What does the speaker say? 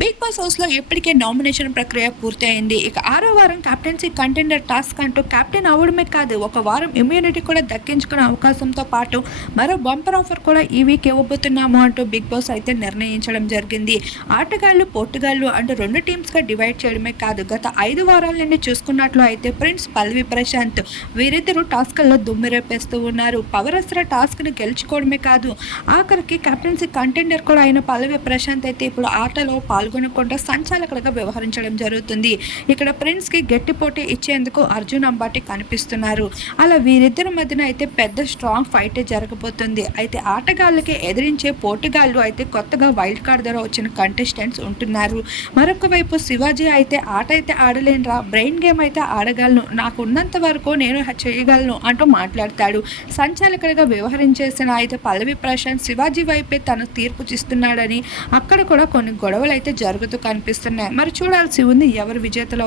Big boss హౌస్లో ఇప్పటికే nomination ప్రక్రియ పూర్తి అయింది ఇక ఆరో వారం కెప్టెన్సీ కంటెండర్ టాస్క్ అంటూ కెప్టెన్ అవడమే కాదు ఒక వారం ఇమ్యూనిటీ కూడా దక్కించుకునే అవకాశంతో పాటు మరో బంపర్ ఆఫర్ కూడా ఈ వీక్ ఇవ్వబోతున్నాము అంటూ బిగ్ బాస్ అయితే నిర్ణయించడం జరిగింది. ఆటగాళ్ళు పోర్టుగాళ్ళు అంటూ రెండు టీమ్స్గా డివైడ్ చేయడమే కాదు గత ఐదు వారాల నుండి చూసుకున్నట్లు అయితే ప్రిన్స్ పల్వి ప్రశాంత్ వీరిద్దరూ టాస్క్ల్లో దుమ్మిరేపేస్తూ ఉన్నారు. పవర్ అస్త్ర టాస్క్ని గెలుచుకోవడమే కాదు ఆఖరికి కెప్టెన్సీ కంటెండర్ కూడా అయిన పల్లవి ప్రశాంత్ అయితే ఇప్పుడు ఆటలో పాల్గొనకుండా సంచాలకులుగా వ్యవహరించడం జరుగుతుంది. ఇక్కడ ఫ్రెండ్స్కి గట్టి పోటీ ఇచ్చేందుకు అర్జున్ అంబాటి కనిపిస్తున్నారు. అలా వీరిద్దరి మధ్యన అయితే పెద్ద స్ట్రాంగ్ ఫైట్ జరగబోతుంది. అయితే ఆటగాళ్ళకి ఎదిరించే పోటీగాళ్ళు అయితే కొత్తగా వైల్డ్ కార్డ్ ద్వారా వచ్చిన కంటెస్టెంట్స్ ఉంటున్నారు. మరొక వైపు శివాజీ అయితే ఆట అయితే ఆడలేనురా. బ్రెయిన్ గేమ్ అయితే ఆడగలను. నాకు ఉన్నంత వరకు నేను చేయగలను అంటూ మాట్లాడతాడు. సంచాలకుడిగా వ్యవహరించేసిన అయితే పల్లవి ప్రశాంత్ శివాజీ వైపే తన తీర్పు ఇస్తున్నాడని అక్కడ కూడా కొన్ని గొడవలు అయితే జరుగుతూ కనిపిస్తున్నాయి. మరి చూడాల్సి ఉంది ఎవరు విజేతలు